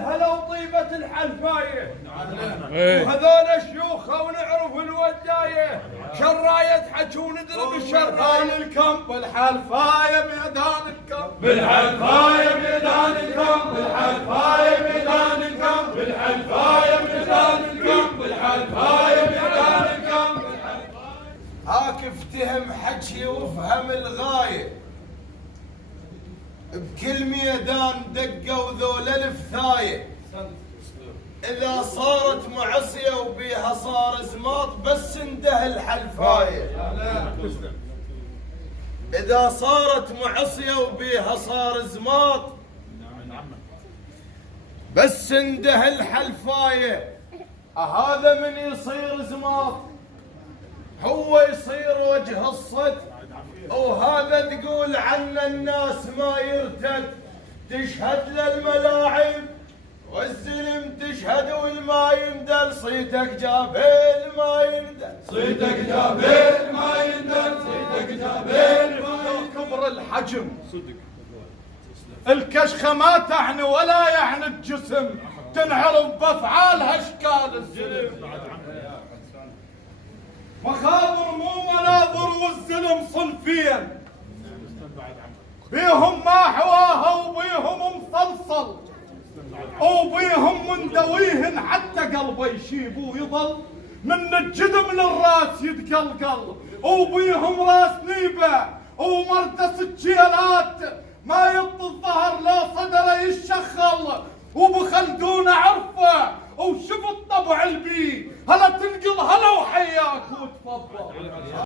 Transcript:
الهلا وطيبة الحلفاية وهذول الشيوخة ونعرف الوداية شراية حكي وندرب الشراية الكم بالحلفاية ميدان الكم بالحلفاية ميدان الكم بالحلفاية ميدان الكم بالحلفاية ميدان الكم بالحلفاية ميدان الكم. هاك افتهم حكي وافهم الغاية بكل ميدان دقوا ذول الفثاية إذا صارت معصية وبيها صار زماط بس انده الحلفاية إذا صارت معصية وبيها صار زماط بس انده الحلفاية هذا من يصير زماط هو يصير وجه الصد وهذا تقول عنه الناس ما يرتد تشهد للملاعب والزلم تشهد والما يندل صيتك جابيل ما يندل صيتك جابيل ما يندل صيتك جابيل ما يندل. كبر الحجم الكشخة ما تعني ولا يعني الجسم تنعرف بافعالها اشكال الزلم مخابر مو مناظر والزلم صنفيا بيهم ما حواها وبيهم مفلصل وبيهم مندويهن حتى قلبه يشيب ويظل من الجدم للراس يتقلقل وبيهم راس نيبه